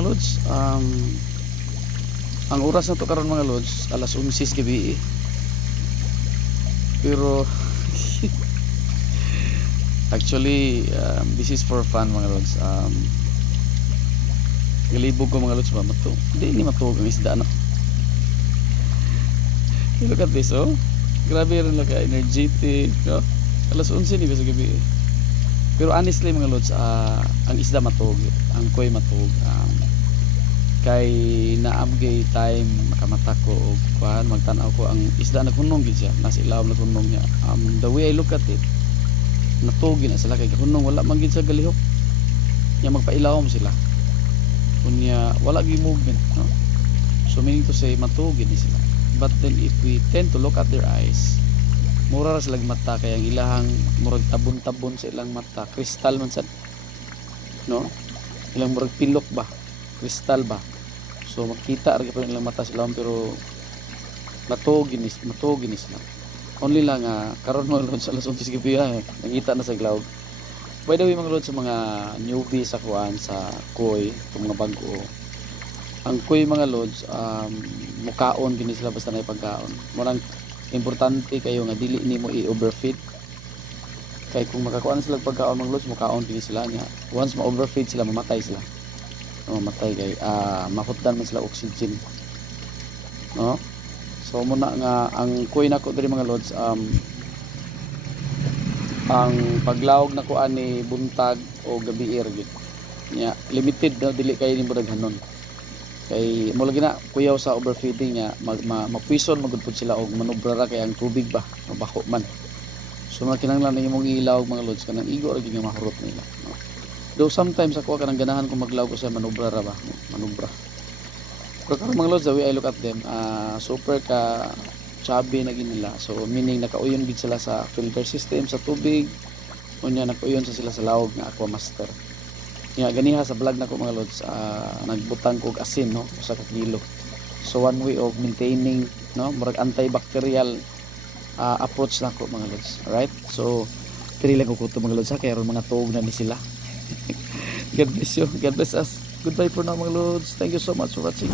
mga lods, ang oras na to karon mga lods alas 11 gabi pero actually this is for fun mga lods. Galibog ko mga lods ba matug hindi matug ang isda no. Look at this, oh. Grabe rin lang ka energetic, no? Alas 11 ni sa gabi. Pero honestly mga lods, ang isda matug, ang koy matug. Kay naabgay time makamata ko og kuan magtan-aw ko ang isda naghunong gid siya, nasa ilaw naghunong niya. The way I look at it, natugi na sila kay hunong wala man gid sa galihok. Nya magpailawom sila. Kunya wala gi movement, no? So meaning to say matugi ni sila. But then if we tend to look at their eyes, mura ra silang mata kaya ang ilahang murag tabon-tabon sa ilang mata, kristal man sad, no? Ilang murag pilok ba, kristal ba. So makita ra gyud ilang mata sila pero matugi ni sila. Only lang karon mga lods alas 11 gabi nakita na sa glawg. By the way mga lods, sa mga newbie sa kuan sa koy, sa mga bago, ang koy mga lods mukaon gini sila basta na pagkaon. Murang importante kayo nga dili nimo i-overfeed. Kay kung makakuan sila pagkaon mga lods, mukaon gini sila nya. Once ma-overfeed sila mamatay sila. Mamatay kay mahutdan man sila oxygen. No? So muna nga ang koy nako diri mga lods ang paglawog na kuan ni buntag o gabi gid. Nya limited no dili kay nimo daghanon. Kay mo lagi na kuyaw sa overfeeding niya mapwison magud pud sila og manobra ra kay ang tubig ba mabaho man. So kinahanglan na imong ilaw mga lods kanang igo ra gyud nga mahurot nila, no? Though sometimes ako kanang ganahan kung maglaw ko sa manobra ra ba, manobra. Pero karon mga lods, the way I look at them, super ka chubby na gid nila. So meaning nakauyon gid sila sa filter system sa tubig. Unya nakauyon sa sila sa lawog nga Aqua Master. Nga ganiha sa vlog nako mga lods, nagbutang kog asin no sa kilo. So one way of maintaining no murag antibacterial approach nako mga lods. Alright? So diri lang ko kuto mga lods kay aron mga tuog na ni sila. God bless you. God bless us. Goodbye for now mga lods. Thank you so much for watching.